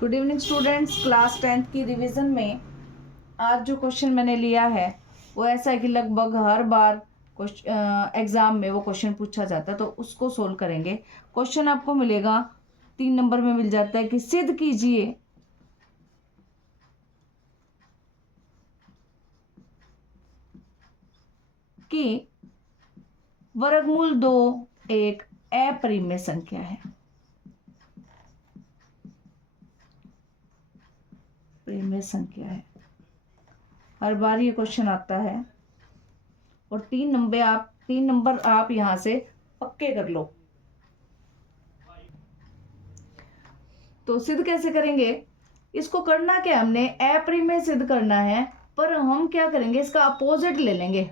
Good evening students. Class 10th की revision में आज जो क्वेश्चन मैंने लिया है वो ऐसा है कि लगभग हर बार एग्जाम में वो क्वेश्चन पूछा जाता है, तो उसको सोल्व करेंगे। क्वेश्चन आपको मिलेगा 3 नंबर में, मिल जाता है कि सिद्ध कीजिए कि वर्गमूल 2 एक अपरिमेय संख्या है। परिमेय संख्या है, हर बार ये क्वेश्चन आता है और 3 नंबर आप यहां से पक्के कर लो। तो सिद्ध कैसे करेंगे? इसको करना क्या, हमने अपरिमेय सिद्ध करना है, पर हम क्या करेंगे, इसका अपोजिट ले लेंगे।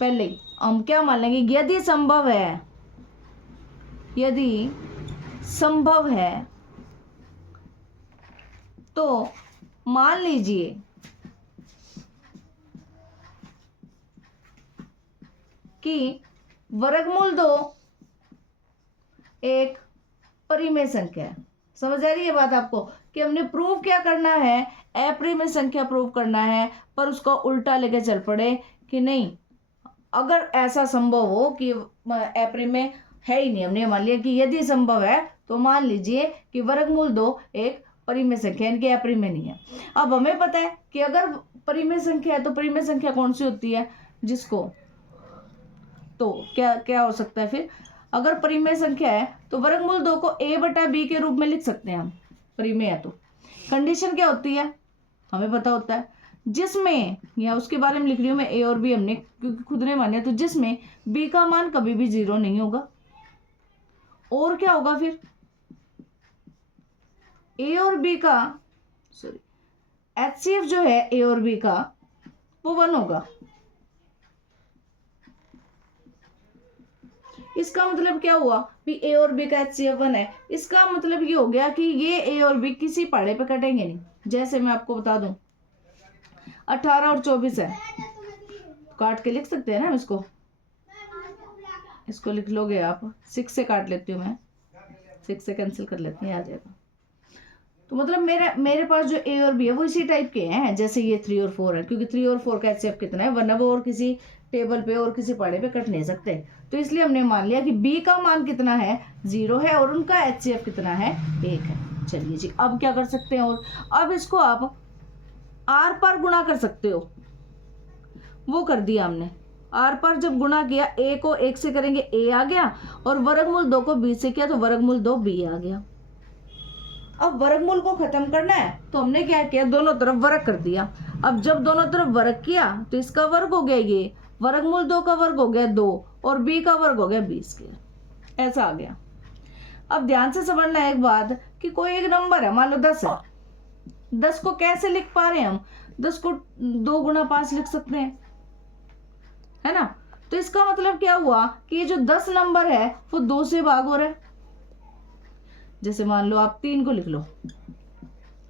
पहले हम क्या मान लेंगे, यदि संभव है तो मान लीजिए कि वर्गमूल 2 एक परिमेय संख्या है। समझ आ रही है बात आपको कि हमने प्रूव क्या करना है, अपरिमेय संख्या प्रूव करना है, पर उसका उल्टा लेके चल पड़े कि नहीं, अगर ऐसा संभव हो कि अपरिमेय है ही नहीं, हमने मान लिया कि यदि संभव है तो मान लीजिए कि वर्गमूल 2 एक परिमेय संख्या, इनके अपरिमेय नहीं है। अब हमें पता है कि अगर परिमेय संख्या है तो परिमेय संख्या कौन सी होती है, जिसको, तो क्या क्या हो सकता है फिर, अगर परिमेय संख्या है तो वर्गमूल 2 को a/b के रूप में लिख सकते हैं हम, परिमेय है तो। कंडीशन क्या होती है हमें पता होता है, जिसमें, या उसके बारे में लिख रही हूं मैं, a और b हमने क्योंकि खुद ने माने, तो जिसमें b का मान कभी भी 0 नहीं होगा। और क्या होगा फिर, a और b का, सॉरी, HCF जो है a और b का वो 1 होगा। इसका मतलब क्या हुआ कि a और b का HCF 1 है। इसका मतलब ये हो गया कि ये a और b किसी पहाड़े पे कटेंगे नहीं। जैसे मैं आपको बता दूं 18 और 24 है, काट के लिख सकते हैं ना इसको, इसको लिख लोगे आप, 6 से काट लेती हूँ मैं, 6 से कैंसिल कर लेते हैं, आ जाएगा। तो मतलब मेरे पास जो a और b है वो इसी टाइप के हैं जैसे ये 3 और 4 है, क्योंकि 3 और 4 का HCF कितना है, वरना वो और किसी टेबल पे और किसी पहाड़े पे कट नहीं सकते। तो इसलिए हमने मान लिया कि b का मान कितना है, 0 है, और उनका HCF कितना है, 1 है। चलिए जी, अब क्या कर सकते हैं, और अब इसको आप r पर गुणा कर सकते हो, वो कर दिया हमने। r पर जब गुणा किया, a को 1 से करेंगे a आ गया, और वर्गमूल 2 को b से किया तो वर्गमूल 2 b आ गया। अब वर्गमूल को खत्म करना है तो हमने क्या किया, दोनों तरफ वर्ग कर दिया। अब जब दोनों तरफ वर्ग किया तो इसका वर्ग हो गया, ये वर्गमूल 2 का वर्ग हो गया 2, और b का वर्ग हो गया 20 के, ऐसा आ गया। अब ध्यान से समझना है एक बात कि कोई एक नंबर है, मान लो 10 है, 10 को कैसे लिख पा रहे हैं हम, 10 को 2 गुणा 5 लिख सकते हैं, है ना। तो इसका मतलब क्या हुआ कि ये जो 10 नंबर है वो 2 से भाग हो रहा है। जैसे मान लो आप 3 को लिख लो,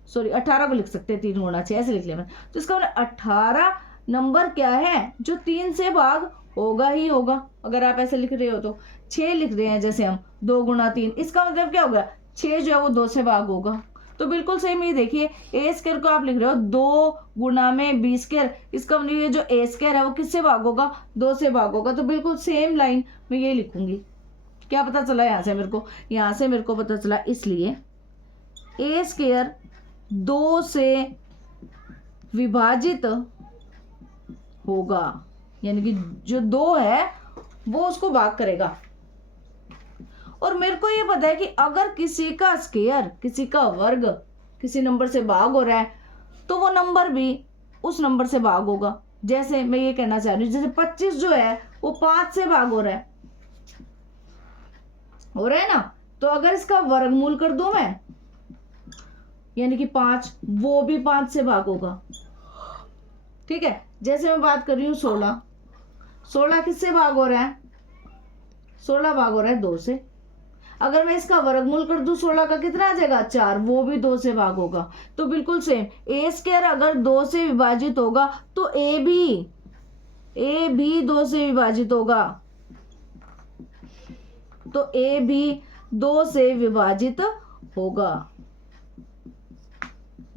सॉरी 18 को लिख सकते हैं, 3 गुणा 6 ऐसे लिख लिया मैंने। तो इसका मतलब 18 नंबर क्या है जो 3 से भाग होगा ही होगा। अगर आप ऐसे लिख रहे हो तो 6 लिख रहे हैं जैसे हम, 2 गुणा 3, इसका मतलब क्या होगा, 6 जो है वो 2 से भाग होगा। तो बिल्कुल सेम ही देखिए, ए स्क्वायर को आप लिख रहे हो 2 गुणा में बी स्क्वायर, इसका मतलब ये जो ए स्क्वायर है वो किससे भाग होगा, 2 से भाग होगा। तो बिल्कुल सेम लाइन में ये लिखूंगी। क्या पता चला यहाँ से मेरे को, यहाँ से मेरे को पता चला, इसलिए ए स्क्वायर 2 से विभाजित होगा, यानी कि जो 2 है वो उसको भाग करेगा। और मेरे को ये पता है कि अगर किसी का स्क्वायर, किसी का वर्ग किसी नंबर से भाग हो रहा है तो वो नंबर भी उस नंबर से भाग होगा। जैसे मैं ये कहना चाह रही हूँ, जैसे 25 जो है वो 5 से भाग हो रहा है ना। तो अगर इसका वर्गमूल कर दूं मैं, यानी कि 5, वो भी 5 से भाग होगा। ठीक है, जैसे मैं बात कर रही हूँ 16 किससे भाग हो रहा है, 16 भाग हो रहा है 2 से। अगर मैं इसका वर्गमूल कर दूं 16 का, कितना आ जाएगा, 4, वो भी 2 से भाग होगा। तो बिल्कुल सेम, ए स्क्वायर अगर 2 से विभाजित होगा तो ए भी 2 से विभाजित होगा, तो ए भी 2 से विभाजित होगा।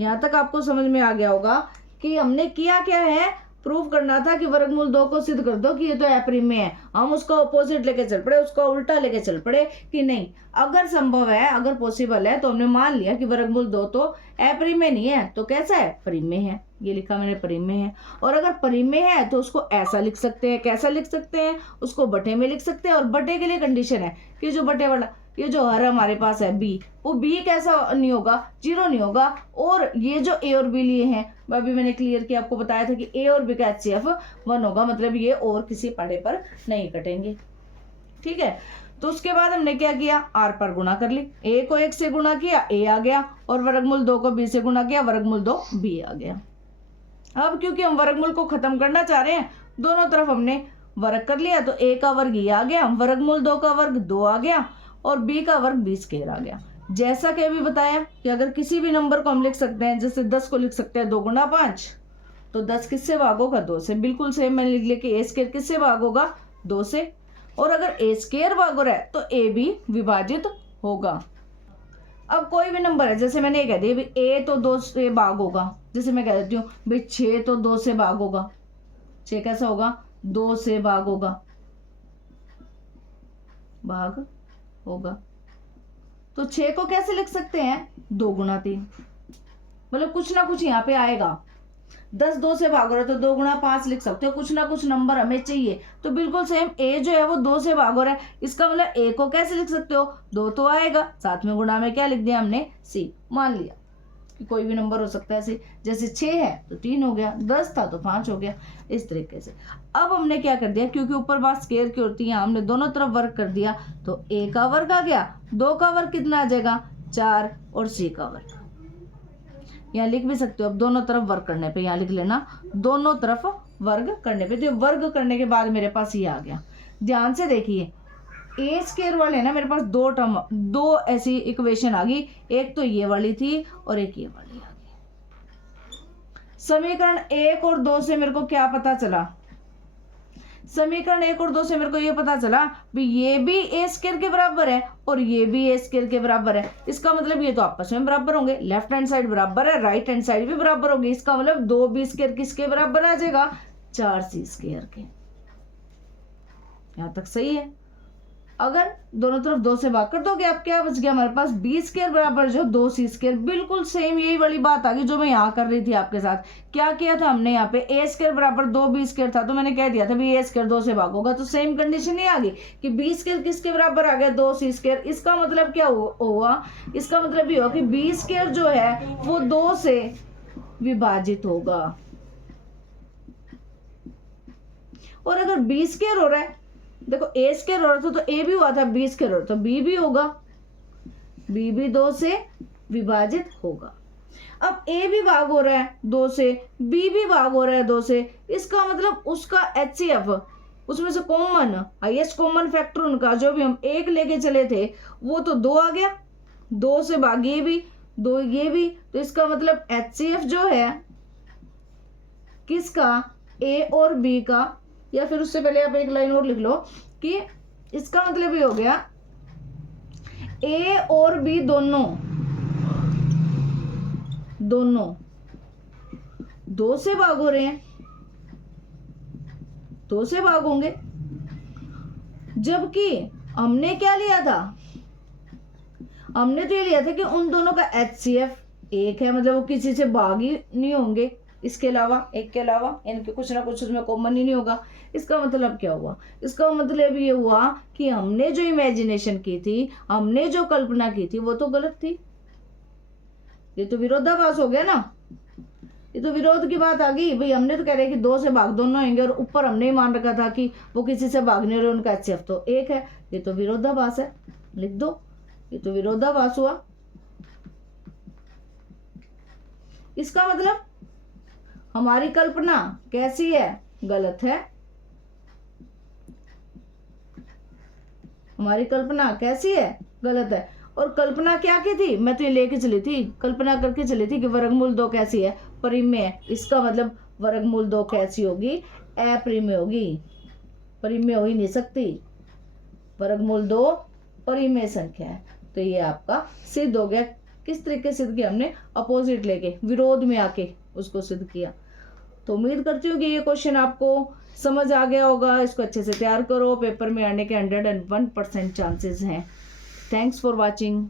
यहाँ तक आपको समझ में आ गया होगा कि हमने किया क्या है, प्रूव करना था कि वर्गमूल 2 को सिद्ध कर दो कि ये तो एप्रिम है। हम उसका ऑपोजिट लेके चल पड़े, उसका उल्टा लेके चल पड़े कि नहीं, अगर संभव है, अगर पॉसिबल है, तो हमने मान लिया कि वर्गमूल 2 तो एप्रिम में नहीं है, तो कैसा है, प्रिम में है। ये लिखा मैंने प्रिम में है। और अगर प्रिम में है तो उसको ऐसा लिख सकते हैं, कैसा लिख सकते हैं, उसको बटे में लिख सकते हैं। और बटे के लिए कंडीशन है कि जो बटे वाला, ये जो हर हमारे पास है बी, वो बी कैसा नहीं होगा, 0 नहीं होगा। और ये जो ए और बी लिए हैं, अभी मैंने क्लियर किया, आपको बताया था कि ए और बी का HCF 1 होगा, मतलब ये और किसी पढ़े पर नहीं कटेंगे। ठीक है, तो उसके बाद हमने क्या किया, आर पर गुणा कर ली, ए को 1 से गुणा किया, ए आ गया, और वर्गमूल 2 को बी से गुणा किया, वर्गमूल 2 बी आ गया। अब क्योंकि हम वर्गमूल को खत्म करना चाह रहे हैं, दोनों तरफ हमने वर्ग कर लिया, तो ए का वर्ग ये आ गया, वर्गमूल 2 का वर्ग 2 आ गया, और बी का वर्ग बी स्क्वायर आ गया। जैसा कि अभी बताया कि अगर किसी भी नंबर को हम लिख सकते हैं, जैसे 10 को लिख सकते हैं 2 गुणा 5, तो 10 किससे भाग होगा, 2 से। बिल्कुल सेम मैंने लिख लिया कि ए स्क्वायर किससे भाग होगा, 2 से। और अगर ए स्क्वायर भाग हो रहा है तो ए भी विभाजित होगा। अब कोई भी नंबर है, जैसे मैंने ये कह दिया भाई ए तो 2 से भाग होगा, जैसे मैं कह देती हूँ भाई 6 तो 2 से भाग होगा, 6 कैसा होगा, 2 से भाग होगा, भाग होगा। तो 6 को कैसे लिख सकते हैं, 2 गुणा 3, मतलब कुछ ना कुछ यहाँ पे आएगा। 10 2 से भाग रहा है तो 2 गुणा 5 लिख सकते हो, कुछ ना कुछ नंबर हमें चाहिए। तो बिल्कुल सेम ए जो है वो 2 से भाग रहा है, इसका मतलब ए को कैसे लिख सकते हो, 2 तो आएगा, साथ में गुणा में क्या लिख दिया हमने, सी। मान लिया कि कोई भी नंबर हो सकता है ऐसे, जैसे 6 है तो 3 हो गया, 10 था तो 5 हो गया, इस तरीके से। अब हमने क्या कर दिया, क्योंकि ऊपर बात स्क्वायर की होती है, हमने दोनों तरफ वर्ग कर दिया, तो ए का वर्ग आ गया, 2 का वर्ग कितना आ जाएगा, 4, और सी का वर्ग यहाँ लिख भी सकते हो। अब दोनों तरफ वर्ग करने पे यहाँ लिख लेना, दोनों तरफ वर्ग करने पे, तो वर्ग करने के बाद मेरे पास ये आ गया। ध्यान से देखिए, ए स्क्वायर वाले ना मेरे पास 2 टर्म, 2 ऐसी इक्वेशन आ गई, एक तो ये वाली थी और एक ये वाली आ गई। समीकरण 1 और 2 से मेरे को क्या पता चला, समीकरण 1 और 2 से मेरे को ये पता चला भी ये भी ए स्क्वायर के बराबर है और ये भी ए स्क्वायर के बराबर है। इसका मतलब ये तो आपस में बराबर होंगे, लेफ्ट हैंड साइड बराबर है, राइट हैंड साइड भी बराबर होगी। इसका मतलब 2b स्क्वायर किसके बराबर आ जाएगा, 4c स्क्वायर के। यहां तक सही है। अगर दोनों तरफ 2 से भाग कर दोगे, अब क्या बच गया हमारे पास, बी स्क्वायर बराबर जो 2c स्क्वायर। बिल्कुल सेम यही वाली बात आ गई जो मैं यहाँ कर रही थी आपके साथ। क्या किया था हमने, यहाँ पे ए स्क्वायर बराबर 2b स्क्वायर था, तो मैंने कह दिया था भी ए स्क्वायर 2 से भाग होगा, तो सेम कंडीशन ही आ गई कि बी स्क्वायर किसके बराबर आ गया, 2c स्क्वायर। इसका मतलब क्या हुआ, इसका मतलब ये हुआ कि बी स्क्वायर जो है वो 2 से विभाजित होगा। और अगर बी स्क्वायर हो रहा है, देखो ए स्क्वायर हो रहा था तो ए भी हुआ था, बी स्क्वायर हो रहा था तो बी भी होगा, बी भी 2 से विभाजित होगा। अब ए भी भाग हो रहा है 2 से, बी भी भाग हो रहा है 2 से, इसका मतलब उसका HCF, उसमें से कॉमन हाईएस्ट कॉमन फैक्टर उनका जो भी हम 1 लेके चले थे वो तो 2 आ गया, 2 से भाग ये भी, 2 ये भी, तो इसका मतलब HCF जो है किसका, ए और बी का। या फिर उससे पहले आप एक लाइन और लिख लो कि इसका मतलब ये हो गया ए और बी दोनों 2 से भाग हो रहे हैं, 2 से भाग होंगे। जबकि हमने क्या लिया था, हमने तो ये लिया था कि उन दोनों का HCF 1 है, मतलब वो किसी से भाग ही नहीं होंगे, इसके अलावा, एक के अलावा, इनके कुछ ना कुछ उसमें कॉमन ही नहीं होगा। इसका मतलब क्या हुआ, इसका मतलब ये हुआ कि हमने जो इमेजिनेशन की थी, हमने जो कल्पना की थी वो तो गलत थी। ये तो विरोधाभास हो गया ना, ये तो विरोध की बात आ गई। भाई हमने तो कह रहे कि 2 से भाग दोनों होंगे और ऊपर हमने ही मान रखा था कि वो किसी से भाग नहीं रहे, उनका HCF तो 1 है। ये तो विरोधाभास है, लिख दो, ये तो विरोधाभास हुआ। इसका मतलब हमारी कल्पना कैसी है, गलत है। हमारी कल्पना कैसी है, गलत है। और कल्पना क्या की थी, मैं तो ये लेके चली थी, कल्पना करके चली थी कि वर्गमूल 2 कैसी है, परिमेय है। इसका मतलब वर्गमूल 2 कैसी होगी, अप्रिमेय होगी, परिमेय हो ही नहीं सकती। वर्गमूल 2 परिमेय संख्या है, तो ये आपका सिद्ध हो गया किस तरीके सिद्ध किया हमने, अपोजिट लेके, विरोध में आके उसको सिद्ध किया। तो उम्मीद करती हूँ कि ये क्वेश्चन आपको समझ आ गया होगा। इसको अच्छे से तैयार करो, पेपर में आने के 101% चांसेस हैं। Thanks for watching.